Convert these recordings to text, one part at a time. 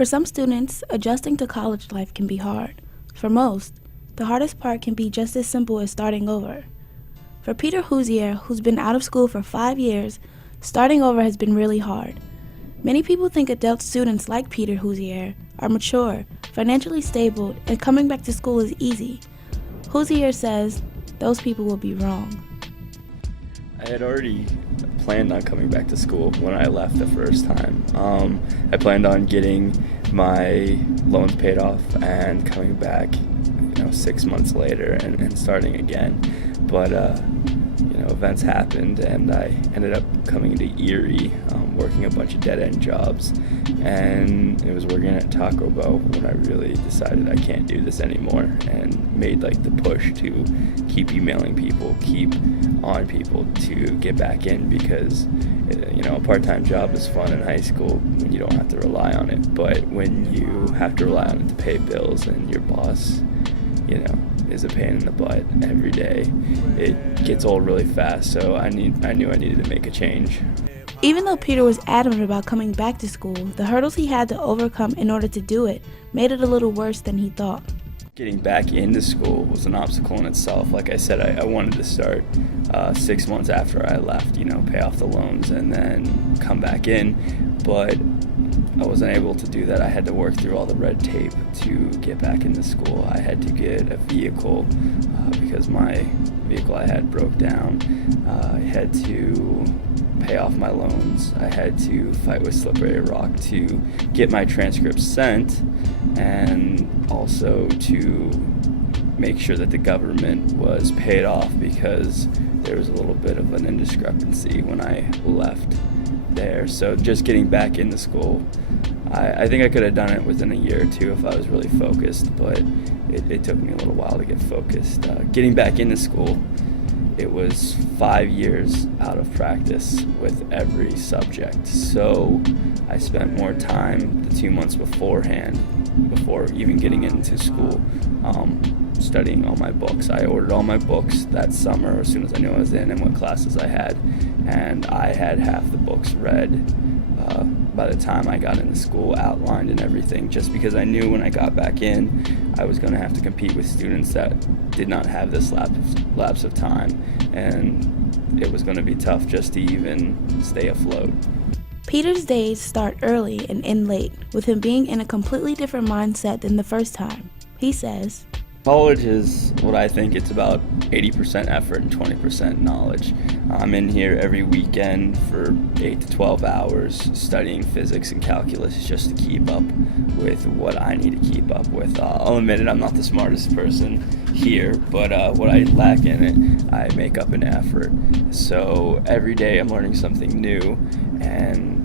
For some students, adjusting to college life can be hard. For most, the hardest part can be just as simple as starting over. For Peter Hoosier, who's been out of school for 5 years, starting over has been really hard. Many people think adult students like Peter Hoosier are mature, financially stable, and coming back to school is easy. Hoosier says those people will be wrong. I had already planned on coming back to school when I left the first time. I planned on getting my loans paid off and coming back 6 months later and starting again. But events happened and I ended up coming to Erie, working a bunch of dead-end jobs, and it was working at Taco Bell when I really decided I can't do this anymore and made the push to keep emailing people, keep on people to get back in, because a part-time job is fun in high school when you don't have to rely on it, but when you have to rely on it to pay bills and your boss is a pain in the butt every day, it gets old really fast. So I knew I needed to make a change. Even though Peter was adamant about coming back to school, the hurdles he had to overcome in order to do it made it a little worse than he thought. Getting back into school was an obstacle in itself. Like I said, I wanted to start 6 months after I left, pay off the loans and then come back in, but I wasn't able to do that. I had to work through all the red tape to get back into school. I had to get a vehicle because my vehicle I had broke down. I had to pay off my loans. I had to fight with Slippery Rock to get my transcripts sent, and also to make sure that the government was paid off, because there was a little bit of an indiscrepancy when I left there. So just getting back into school, I think I could have done it within a year or two if I was really focused, but it took me a little while to get focused. Getting back into school, it was 5 years out of practice with every subject. So I spent more time the 2 months beforehand, before even getting into school, studying all my books. I ordered all my books that summer as soon as I knew I was in and what classes I had, and I had half the books read by the time I got into school, outlined and everything, just because I knew when I got back in I was going to have to compete with students that did not have this lapse of time, and it was going to be tough just to even stay afloat. Peter's days start early and end late, with him being in a completely different mindset than the first time. He says, college is what I think it's about 80% effort and 20% knowledge. I'm in here every weekend for 8 to 12 hours studying physics and calculus just to keep up with what I need to keep up with. I'll admit it, I'm not the smartest person here, but what I lack in it, I make up in effort. So every day I'm learning something new, and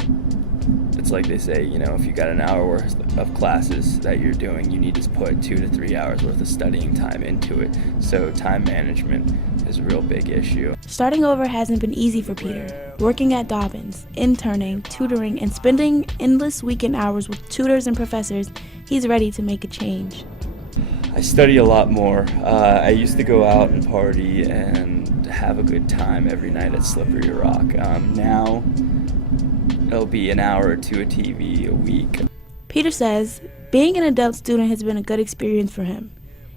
it's like they say, if you got an hour worth of classes that you're doing, you need to put 2 to 3 hours worth of studying time into it. So time management is a real big issue. Starting over hasn't been easy for Peter. Working at Dobbins, interning, tutoring, and spending endless weekend hours with tutors and professors, he's ready to make a change. I study a lot more. I used to go out and party and have a good time every night at Slippery Rock. Now, it'll be an hour or two of TV a week. Peter says being an adult student has been a good experience for him.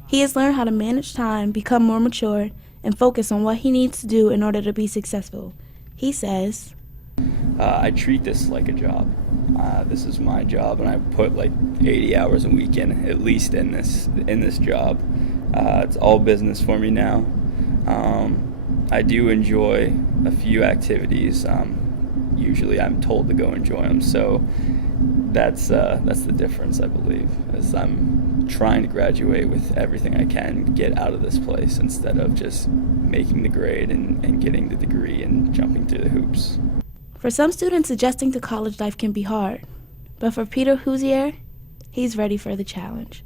He has learned how to manage time, become more mature, and focus on what he needs to do in order to be successful. He says, I treat this like a job. This is my job, and I put 80 hours a week at least in this job. It's all business for me now. I do enjoy a few activities. Usually I'm told to go enjoy them, so that's the difference, I believe, as I'm trying to graduate with everything I can, get out of this place instead of just making the grade and getting the degree and jumping through the hoops. For some students, adjusting to college life can be hard, but for Peter Hoosier, he's ready for the challenge.